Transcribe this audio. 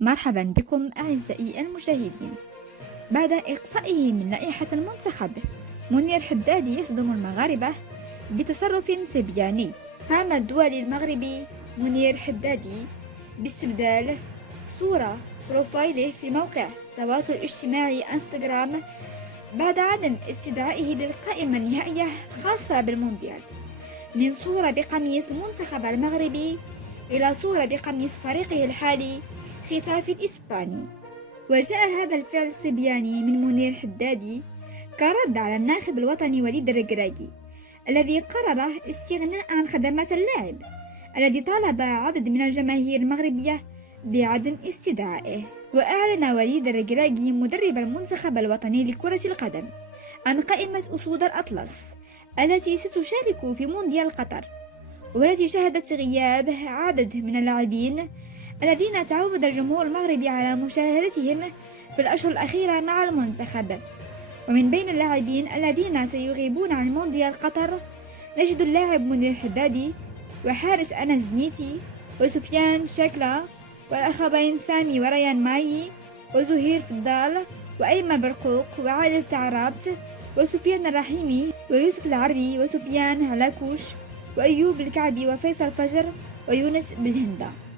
مرحبا بكم أعزائي المشاهدين. بعد إقصائه من لائحة المنتخب، منير حدادي يصدم المغاربة بتصرف سبياني. قام الدولي المغربي منير حدادي باستبدال صورة بروفايله في موقع التواصل الاجتماعي انستغرام بعد عدم استدعائه للقائمة النهائية الخاصة بالمونديال، من صورة بقميص المنتخب المغربي إلى صورة بقميص فريقه الحالي ختافي الإسباني. وجاء هذا الفعل الصبياني من منير حدادي كرد على الناخب الوطني وليد الركراكي الذي قرر استغناء عن خدمات اللاعب الذي طالب عدد من الجماهير المغربية بعدم استدعائه. وأعلن وليد الركراكي مدرب المنتخب الوطني لكرة القدم عن قائمة أسود الأطلس التي ستشارك في مونديال قطر، والتي شهدت غياب عدد من اللاعبين الذين تعود الجمهور المغربي على مشاهدتهم في الأشهر الأخيرة مع المنتخب. ومن بين اللاعبين الذين سيغيبون عن مونديال قطر نجد اللاعب منير حدادي، وحارس أنس زنيتي، وسفيان شاكلا، والأخوين سامي وريان ماي، وزهير فضال، وأيمن برقوق، وعادل تعرابت، وسفيان الرحيمي، ويوسف العربي، وسفيان هلاكوش، وأيوب الكعبي، وفيصل فجر، ويونس بالهندا.